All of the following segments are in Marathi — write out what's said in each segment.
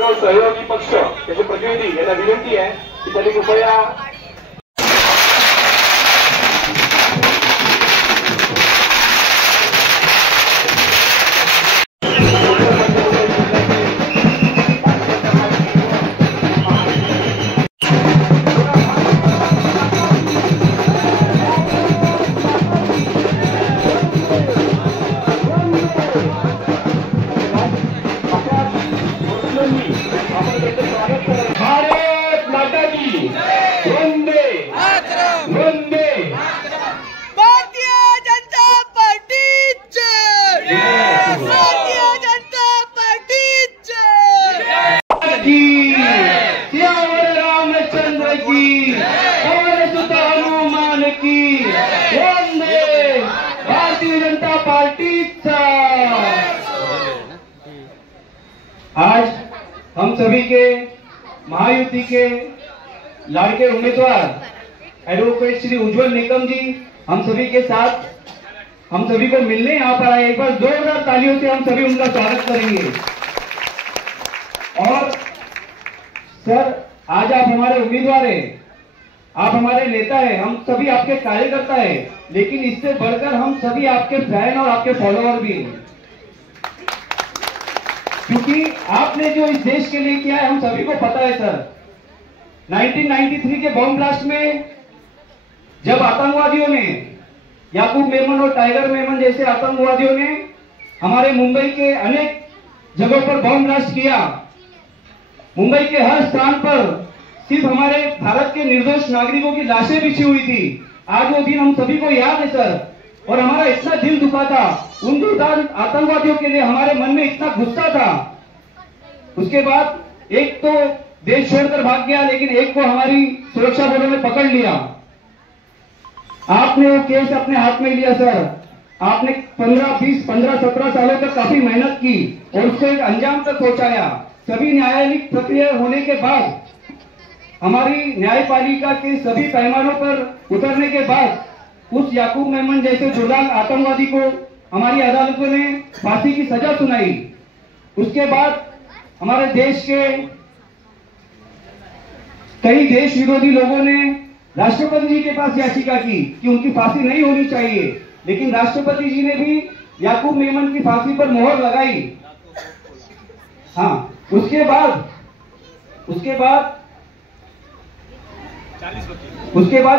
सहयोगी पक्ष त्याचे प्रतिनिधी यांना विनंती आहे की त्यांनी कृपया भारत माता की वंदे वंदे भारतीय जनता पार्टीचे भारतीय जनता पार्टीचे की सियावर रामचंद्र की पवन सुत हनुमान की वंदे भारतीय जनता पार्टीचा। आज हम सभी के महायुति के लाड़के उम्मीदवार एडवोकेट श्री उज्जवल निकम जी हम सभी के साथ हम सभी को मिलने यहाँ पर आए। एक बार जोरदार तालियों से हम सभी उनका स्वागत करेंगे। और सर, आज आप हमारे उम्मीदवार हैं, आप हमारे नेता हैं, हम सभी आपके कार्यकर्ता हैं, लेकिन इससे बढ़कर हम सभी आपके फैन और आपके फॉलोअर भी हैं, क्योंकि आपने जो इस देश के लिए किया है हम सभी को पता है। सर, 1993 के बॉम्ब ब्लास्ट में जब आतंकवादियों ने याकूब मेमन और टाइगर मेमन जैसे आतंकवादियों ने हमारे मुंबई के अनेक जगहों पर बॉम्ब ब्लास्ट किया, मुंबई के हर स्थान पर सिर्फ हमारे भारत के निर्दोष नागरिकों की लाशें बिछी हुई थी। आज वो दिन हम सभी को याद है सर, और हमारा इतना दिल दुखा था, उन दो आतंकवादियों के लिए हमारे मन में इतना गुस्सा था। उसके बाद एक तो देश छोड़कर भाग गया, लेकिन एक को हमारी सुरक्षा बलों ने पकड़ लिया। आपने वो केस अपने हाथ में लिया सर, आपने 15-17 सालों तक काफी मेहनत की और उसको एक अंजाम तक पहुंचाया। सभी न्यायालयिक प्रक्रिया होने के बाद, हमारी न्यायपालिका के सभी पैमानों पर उतरने के बाद उस याकूब मेमन जैसे जुर्मान आतंकवादी को हमारी अदालतों ने फांसी की सजा सुनाई। उसके बाद हमारे देश के कई देश विरोधी लोगों ने राष्ट्रपति जी के पास याचिका की कि उनकी फांसी नहीं होनी चाहिए, लेकिन राष्ट्रपति जी ने भी याकूब मेमन की फांसी पर मोहर लगाई। हाँ, उसके बाद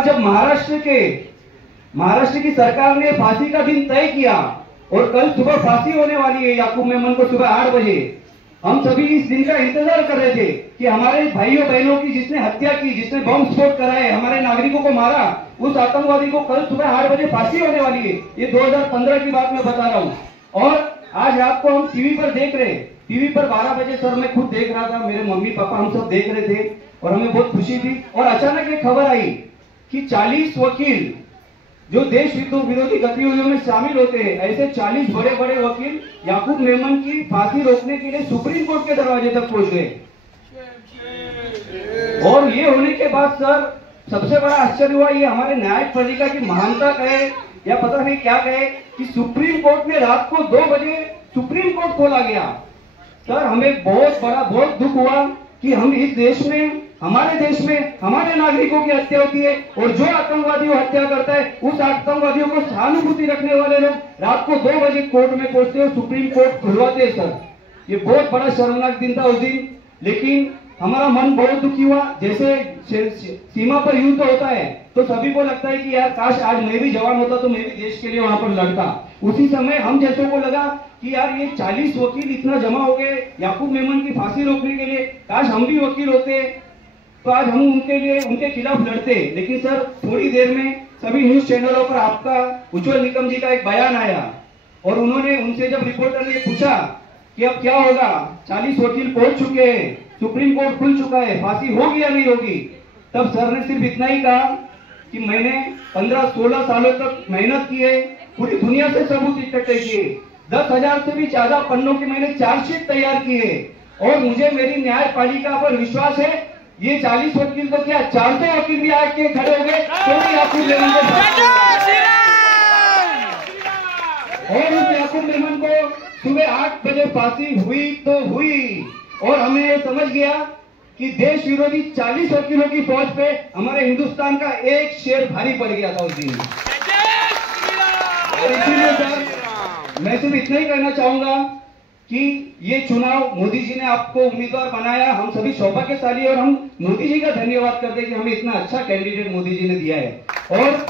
जब महाराष्ट्र की सरकार ने फांसी का दिन तय किया और कल सुबह फांसी होने वाली है याकूब मेमन को सुबह 8 बजे, हम सभी इस दिन का इंतजार कर रहे थे कि हमारे भाइयों बहनों की जिसने हत्या की, जिसने बम विस्फोट कराए, हमारे नागरिकों को मारा, उस आतंकवादी को कल सुबह 8 बजे फांसी होने वाली है। ये 2015 की बात मैं बता रहा हूँ। और आज आपको हम टीवी पर देख रहे हैं, टीवी पर 12 बजे सर मैं खुद देख रहा था, मेरे मम्मी पापा हम सब देख रहे थे और हमें बहुत खुशी थी। और अचानक एक खबर आई कि 40 वकील जो देश विरोधी गतिविधियों में शामिल होते हैं, ऐसे 40 बड़े बड़े वकील याकूब मेमन की फांसी रोकने के लिए सुप्रीम कोर्ट के दरवाजे तक पहुंच गए। और ये होने के बाद सर, सबसे बड़ा आश्चर्य हुआ, ये हमारे न्यायपालिका की महानता कहे या पता नहीं क्या कहे कि सुप्रीम कोर्ट में रात को 2 बजे सुप्रीम कोर्ट खोला गया। सर, हमें बहुत दुख हुआ कि हम इस देश में, हमारे देश में हमारे नागरिकों की हत्या होती है और जो आतंकवादियों हत्या करता है उस आतंकवादियों को सहानुभूति रखने वाले लोग रात को 2 बजे कोर्ट में पहुंचते हैं और सुप्रीम कोर्ट खुलवाते हैं। सर, ये बहुत बड़ा शर्मनाक दिन था उस दिन, लेकिन हमारा मन बहुत दुखी हुआ। जैसे सीमा पर युद्ध होता है तो सभी को लगता है कि यार काश आज मैं भी जवान होता तो मैं भी देश के लिए वहां पर लड़ता। उसी समय हम जैसों को लगा कि यार ये 40 वकील इतना जमा हो गए याकूब मेमन की फांसी रोकने के लिए, काश हम भी वकील होते तो आज हम उनके खिलाफ लड़ते। लेकिन सर, थोड़ी देर में सभी न्यूज चैनलों पर आपका उज्जवल निकम जी का एक बयान आया और उनसे जब रिपोर्टर ने पूछा कि अब क्या होगा, 40 वकील पहुंच चुके हैं, सुप्रीम कोर्ट खुल चुका है, फांसी होगी या नहीं होगी, तब सर ने सिर्फ इतना ही कहा कि मैंने 15-16 सालों तक मेहनत की है, पूरी दुनिया से सबूत इकट्ठे किए, 10,000 से भी ज्यादा पन्नों की मैंने चार्जशीट तैयार की है और मुझे मेरी न्यायपालिका पर विश्वास है। ये 40 वकील तो क्या 400 वकील भी आके खड़े हो गए तो भी याकूब मेमन को, और उस याकूब मेमन को सुबह 8 बजे फांसी हुई तो हुई। और हमने ये समझ गया कि देश विरोधी 40 वकीलों की फौज पे हमारे हिंदुस्तान का एक शेर भारी पड़ गया था उस दिन। और इसीलिए सर मैं सिर्फ इतना ही कहना चाहूंगा कि ये चुनाव मोदी जी ने आपको उम्मीदवार बनाया, हम सभी सौभाग्यशाली और हम मोदी जी का धन्यवाद करते हैं कि हमें इतना अच्छा कैंडिडेट मोदी जी ने दिया है। और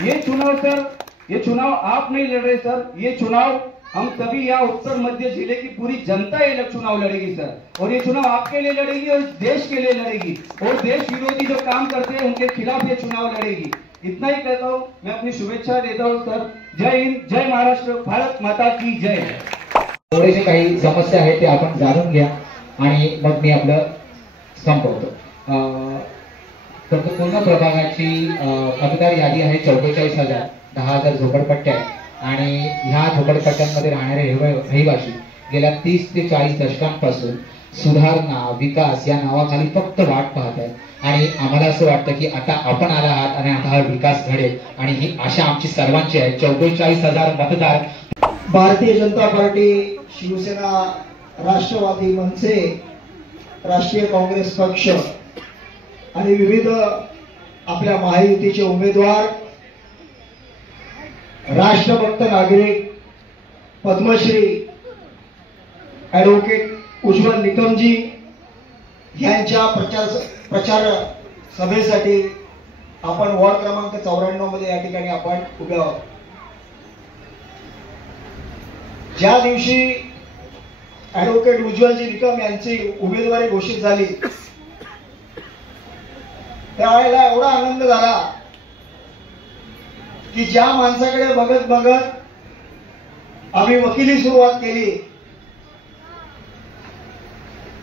ये चुनाव सर, ये चुनाव आप नहीं लड़ रहे सर, ये चुनाव हम सभी यहाँ उत्तर मध्य जिले की पूरी जनता ये चुनाव लड़ेगी सर। और ये चुनाव आपके लिए लड़ेगी और देश के लिए लड़ेगी, और देश विरोधी जो काम करते हैं उनके खिलाफ ये चुनाव लड़ेगी। इतना ही कहता हूँ, मैं अपनी शुभेच्छा देता हूँ सर। जय हिंद, जय महाराष्ट्र, भारत माता की जय। थोडेसे काही समस्या आहेत ते आपण जाणून घ्या आणि मग मी आपलं संपवतो। तर पूर्ण प्रभागाची मतदार यादी आहे 44,000, 10,000 झोपडपट्ट्या आहेत आणि ह्या झोपडपट्ट्यांमध्ये राहणारे रहिवासी गेल्या 30 ते 40 दशकांपासून सुधारणा, विकास या नावाखाली फक्त वाट पाहत आहेत आणि आम्हाला असं वाटतं की आता आपण आला आहात आणि आता हा विकास घडेल आणि ही आशा आमची सर्वांची आहे। 44,000 मतदार भारतीय जनता पार्टी, शिवसेना, राष्ट्रवादी मनसे, राष्ट्रीय काँग्रेस पक्ष आणि विविध आपल्या महायुतीचे उमेदवार, राष्ट्रभक्त नागरिक, पद्मश्री ॲडव्होकेट उज्ज्वल निकमजी यांच्या प्रचार सभेसाठी आपण वॉर्ड क्रमांक 94 मध्ये या ठिकाणी आपण उभे आहोत। ज्या दिवशी ॲडव्होकेट उज्ज्वलजी निकम यांची उमेदवारी घोषित झाली त्यावेळेला एवढा आनंद झाला की ज्या माणसाकडे बघत बघत आम्ही वकिली सुरुवात केली,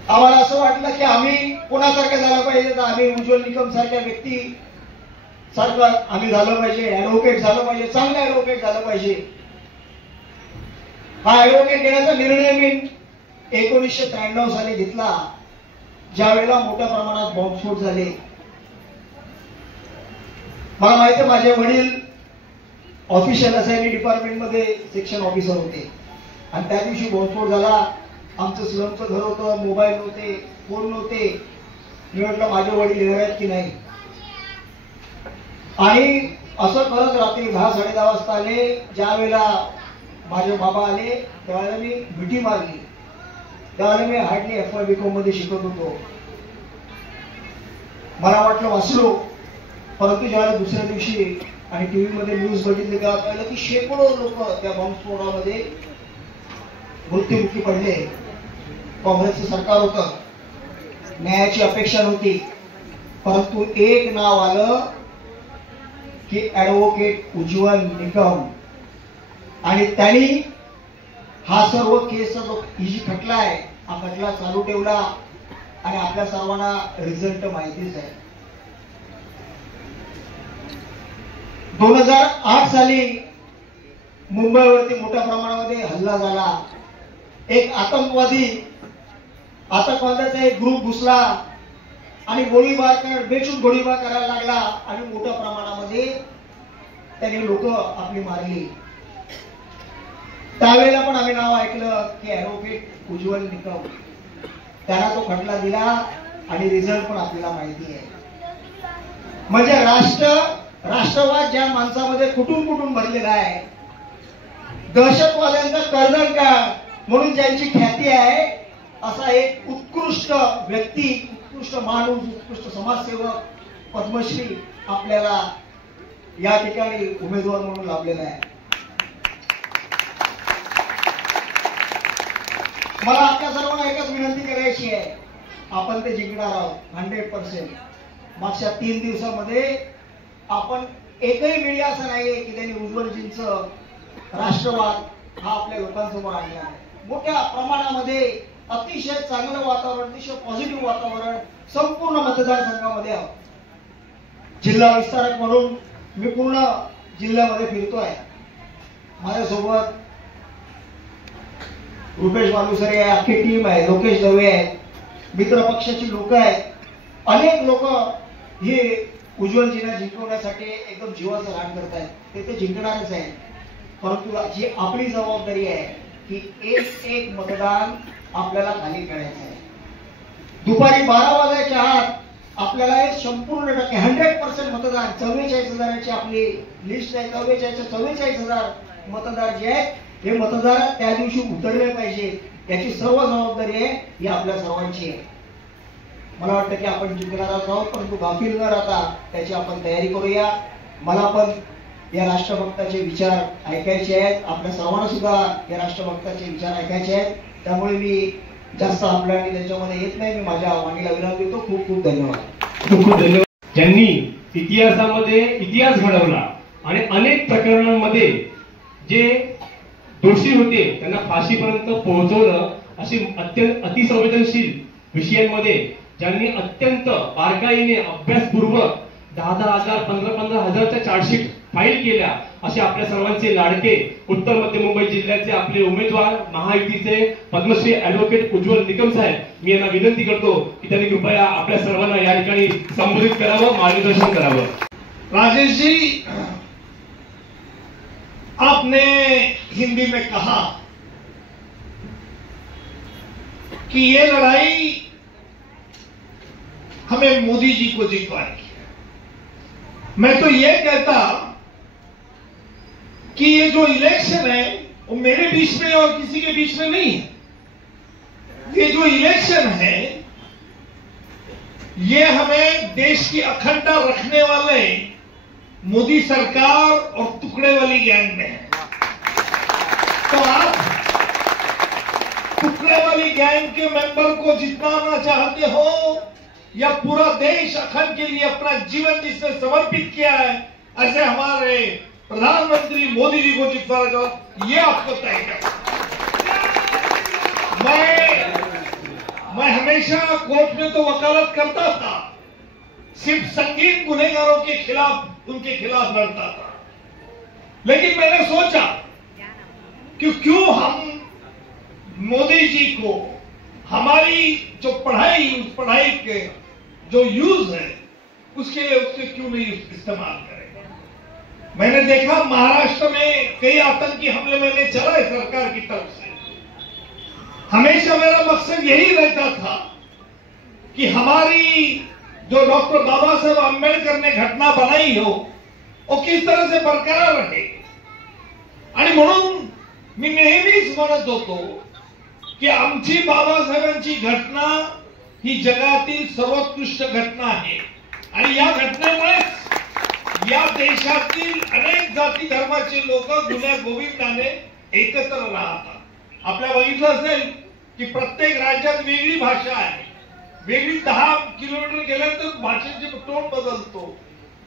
आम्हाला असं वाटलं की आम्ही कोणासारखं झालं पाहिजे, तर आम्ही उज्ज्वल निकम सारख्या व्यक्ती सारखं आम्ही झालं पाहिजे, ॲडव्होकेट झालं पाहिजे, चांगलं ॲडव्होकेट झालं पाहिजे। हा ॲडव्होकेट घेण्याचा निर्णय मी 1993 साली घेतला, ज्यावेळेला मोठ्या प्रमाणात बॉम्बस्फोट झाले। मला माहिती आहे माझे वडील ऑफिशियल असाइनी डिपार्टमेंट मध्ये सेक्शन ऑफिसर होते आणि त्या दिवशी बॉम्बस्फोट झाला। आमचं स्लमचं घर होतं, मोबाईल नव्हते, फोन नव्हते। मी म्हटलं माझे वडील येणार आहेत की नाही, आणि असं करत रात्री 10-10:30 वाजता आले। ज्या वेळेला माझे बाबा आले त्यावेळेला मी मिठी मारली, त्यावेळेला मी हार्डली FY BCom मध्ये शिकत होतो। मला वाटलं वाचलो, परंतु ज्यावेळेला दुसऱ्या दिवशी आणि टीव्ही मध्ये न्यूज बघितली तेव्हा कळलं की शेकडो लोक त्या बॉम्बस्फोटामध्ये मृत्युमुखी पडले। काँग्रेसचं सरकार होतं, न्यायाची अपेक्षा नव्हती, परंतु एक नाव आलं की ॲडव्होकेट उज्ज्वल निकम, आणि त्यांनी हा सर्व केसचा जो ही खटला आहे हा खटला चालू ठेवला आणि आपल्या सर्वांना रिझल्ट माहितीच आहे। 2008 साली मुंबईवरती मोठ्या प्रमाणामध्ये हल्ला झाला। एक आतंकवादाचा एक ग्रुप घुसला आणि बेछूट गोळीबार करायला लागला आणि मोठ्या प्रमाणामध्ये त्यांनी लोक आपली मारली। त्यावेळेला पण आम्ही नाव ऐकलं की ॲडव्होकेट उज्ज्वल निकम, त्यांना तो खटला दिला आणि रिझल्ट पण आपल्याला माहिती आहे। म्हणजे राष्ट्रवाद ज्या माणसामध्ये कुठून भरलेला आहे, दहशतवाद्यांचा कर्णधार म्हणून ज्यांची ख्याती आहे, असा एक उत्कृष्ट व्यक्ती, उत्कृष्ट माणूस, उत्कृष्ट समाजसेवक, पद्मश्री आपल्याला या ठिकाणी उमेदवार म्हणून लाभलेला आहे। मला आपल्या सर्वांना एकच विनंती करायची आहे, आपण ते जिंकणार आहोत 100%। मागच्या 3 दिवसामध्ये आपण एकही मीडिया असं नाहीये की त्यांनी उज्ज्वलजींचं राष्ट्रवाद हा आपल्या लोकांसमोर आणला आहे। मोठ्या प्रमाणामध्ये अतिशय चांगलं वातावरण, अतिशय पॉझिटिव्ह वातावरण संपूर्ण मतदारसंघामध्ये आहे। जिल्हा विस्तारक म्हणून मी पूर्ण जिल्ह्यामध्ये फिरतोय, माझ्यासोबत रुपेश मालुसरे आहे, अख्खी टीम आहे, लोकेश दवे आहेत, मित्र पक्षाची लोक आहेत, अनेक लोक हे उज्ज्वलजींना जिंकवण्यासाठी एकदम जीवाचं रान करतायत। ते जिंकणारच आहे, परंतु जी आपली जबाबदारी आहे की एक मतदान आपल्याला खाली करायचं आहे. दुपारी 12 वाजायच्या आत आपल्याला एक संपूर्ण टक्के 100% मतदार 44,000ची आपली लिस्ट आहे. 44,000 मतदार जे आहेत हे मतदार त्या दिवशी उतरले पाहिजे. याची सर्व जबाबदारी आहे ही आपल्या सर्वांची आहे. मला वाटतं की आपण जिंकणार आहोत, परंतु गाफील न राहता त्याची आपण तयारी करूया. मला पण या राष्ट्रभक्ताचे विचार ऐकायचे आहेत, आपल्या सर्वांना सुद्धा या राष्ट्रभक्ताचे विचार ऐकायचे आहेत. त्यामुळे मी जास्त आपल्या त्याच्यामध्ये येत नाही. मी माझ्या वाणीला विराम देतो. खूप खूप धन्यवाद. खूप खूप धन्यवाद. ज्यांनी इतिहासामध्ये इतिहास घडवला आणि अनेक प्रकरणांमध्ये जे दोषी होते त्यांना फाशीपर्यंत पोहोचवलं, अशी अत्यंत अतिसंवेदनशील विषयांमध्ये ज्यांनी अत्यंत बारकाईने अभ्यासपूर्वक 10,000 15,000च्या चार्जशीट फाईल केल्या, असे आपल्या सर्वांचे लाडके उत्तर मध्य मुंबई जिल्ह्याचे आपले उमेदवार महायुतीचे पद्मश्री ऍडव्होकेट उज्ज्वल निकम साहेब, मी यांना विनंती करतो की त्यांनी कृपया आपल्या सर्वांना या ठिकाणी संबोधित करावं, मार्गदर्शन करावं. राजेश जी, आपने हिंदी में कहा कि ये लड़ाई हमें मोदी जी को जितवानी है. मैं तो ये कहता कि ये जो इलेक्शन है वो मेरे बीच में और किसी के बीच में नहीं है. ये जो इलेक्शन है ये हमें देश की अखंडता रखने वाले मोदी सरकार और टुकड़े वाली गैंग में है. तो आप टुकड़े वाली गैंग के मेंबर को जिताना चाहते हो या पूरा देश अखंड के लिए अपना जीवन जिसने समर्पित किया है ऐसे हमारे प्रधानमंत्री मोदी जी को जितवाना चाहो, ये आपको तय करना. मैं हमेशा कोर्ट में तो वकालत करता था, सिर्फ संगीन गुनहगारों के खिलाफ उनके खिलाफ लड़ता था. लेकिन मैंने सोचा कि क्यों हम मोदी जी को हमारी जो पढ़ाई, उस पढ़ाई के जो यूज है उसके लिए उससे क्यों नहीं इस्तेमाल करें. मैंने देखा महाराष्ट्र में कई आतंकी हमले मैंने चलाए सरकार की तरफ से. हमेशा मेरा मकसद यही रहता था कि हमारी जो डॉक्टर बाबा साहेब आंबेडकर ने घटना बनाई हो वो किस तरह से बरकरार रहे. आणि म्हणून मी नेहमीच म्हणत होतो की आमची बाबासाहेबांची घटना ही जगातील सर्वोत्कृष्ट घटना आहे आणि या घटनेमुळेच या देशातील अनेक जाती धर्माचे लोक गुण्या गोविंदाने एकत्र राहतात. आपल्या बघितलं असेल की प्रत्येक राज्यात वेगळी भाषा आहे, वेगळी 10 किलोमीटर गेल्यानंतर भाषेचे टोन बदलतो.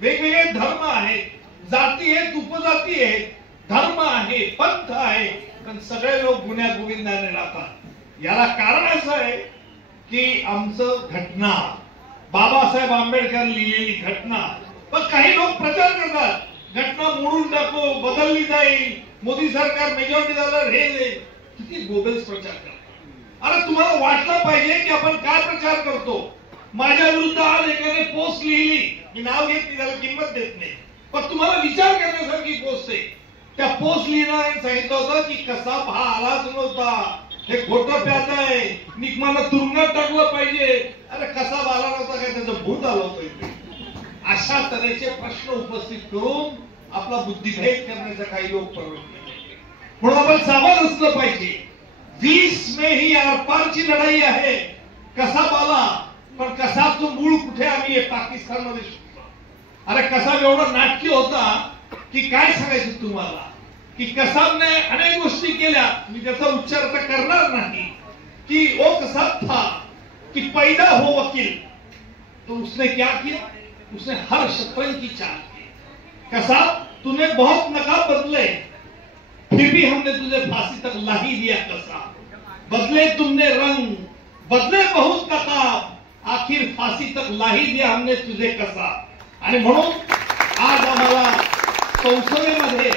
वेगवेगळे धर्म आहेत, जाती आहेत, उपजाती आहेत, धर्म आहे, पंथ आहे, पण सगळे लोक गुण्या गोविंदाने राहतात. याला कारण असं आहे की आमचं घटना बाबासाहेब आंबेडकर लिहिलेली घटना. पण काही लोक प्रचार करतात घटना मोडून टाको, बदलली जाईल, मोदी सरकार मेजॉरिटी झालं, हे किती गोबेल्स प्रचार करतात. अरे तुम्हाला वाटलं पाहिजे की आपण काय प्रचार करतो. माझ्या विरुद्ध आज एकाने पोस्ट लिहिली, मी नाव घेत नाही, त्याला किंमत देत नाही, पण तुम्हाला विचार करण्यासारखी पोस्ट आहे. त्या पोस्ट लिहिणाऱ्याने सांगितलं होतं की कसाब हा आलाच नव्हता, हे खोटं प्यात आहे, निकमाला तुरुंगात टाकलं पाहिजे. अरे कसाब आला नव्हता काय, त्याचं भूत आलं होतं. अशा तऱ्हेचे प्रश्न उपस्थित करून आपला बुद्धिभेद करण्याचा काही लोक प्रवृत्ती. म्हणून आपण सावध असलं पाहिजे. 20 में ही आरपारची लढाई आहे. कसाब आला, पण कसाबचं मूळ कुठे आम्ही पाकिस्तानमध्ये शिकलो. अरे कसाब एवढा नाटकी होता की काय सांगायचं तुम्हाला, कि कसाब ने अनेक गोष्टी केल्या. मी त्याचा उच्चार आता करणार नाही कि वो कसाब था कि पैदा हो वकील, तो उसने क्या किया, उसने हर शतरंज की चाल की. कसाब तूने बहुत नकाब बदले, फिर भी हमने तुझे फांसी तक ला ही दिया. कसाब बदले तुमने रंग, बदले बहुत नकाब, आखिर फांसी तक ला ही दिया हमने तुझे. कसाब. आणि म्हणून आज आम्हाला संसदेमध्ये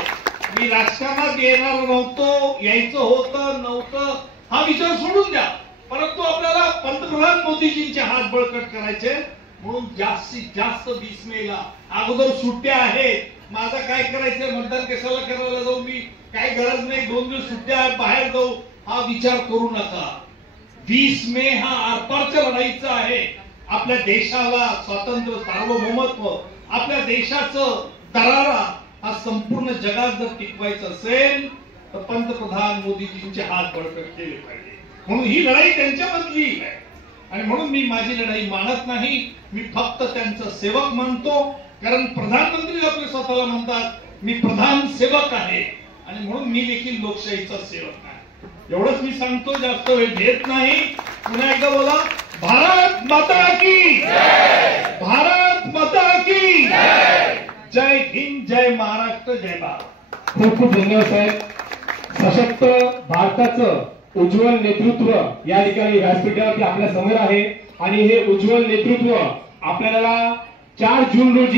मी राजकारणात येणार नव्हतो, यायचं होतं नव्हतं हा विचार सोडून द्या, परंतु आपल्याला पंतप्रधान मोदीजींचे हात बळकट करायचे. म्हणून जास्तीत जास्त 20 मेला अगोदर सुट्ट्या आहेत, माझं काय करायचं, मतदान कशाला करायला जाऊ, मी काय गरज नाही, 2 दिवस सुट्ट्या आहेत, बाहेर जाऊ, हा विचार करू नका. 20 मे हा आरपारच्या लढाईचा आहे. आपल्या देशाला स्वातंत्र्य, सार्वभौमत्व, आपल्या देशाचं दरारा हा संपूर्ण जगात जर टिकवायचं असेल तर पंतप्रधान मोदीजींचे हात बळकट केले पाहिजे. म्हणून ही लढाई त्यांच्यामधली आहे आणि म्हणून मी माझी लढाई मानत नाही, मी फक्त त्यांचं सेवक मानतो. कारण प्रधानमंत्री आपले स्वतःला म्हणतात मी प्रधान सेवक आहे आणि म्हणून मी देखील लोकशाहीचा सेवक आहे. एवढंच मी सांगतो, जास्त वेळ घेत नाही. पुन्हा एकदा बोला, भारत माता की भारत माता की जय हिंद, जय महाराष्ट्र, जय भारत. खूप खूप धन्यवाद साहेब. सशक्त भारताचं उज्ज्वल नेतृत्व या ठिकाणी व्यासपीठावरती आपल्या समोर आहे आणि हे उज्ज्वल नेतृत्व आपल्याला 4 जून रोजी